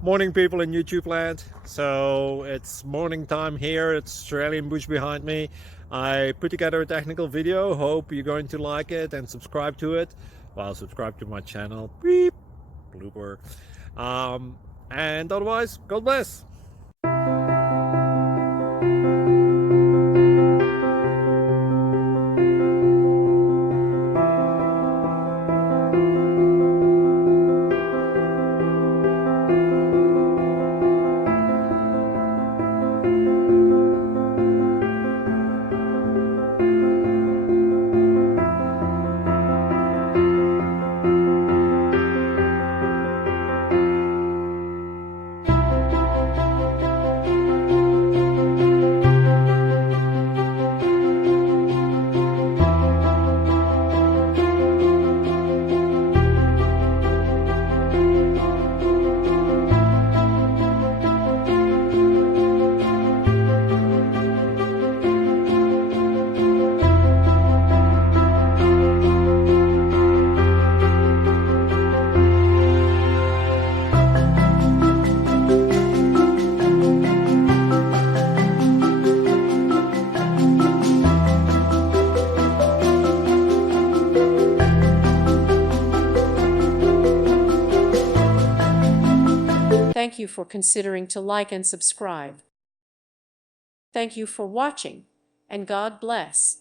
Morning, people in YouTube land. So it's morning time here. It's Australian bush behind me. I put together a technical video. Hope you're going to like it and subscribe to it. Well, subscribe to my channel. Beep, blooper. And otherwise, God bless. Thank you for considering to like and subscribe. Thank you for watching, and God bless.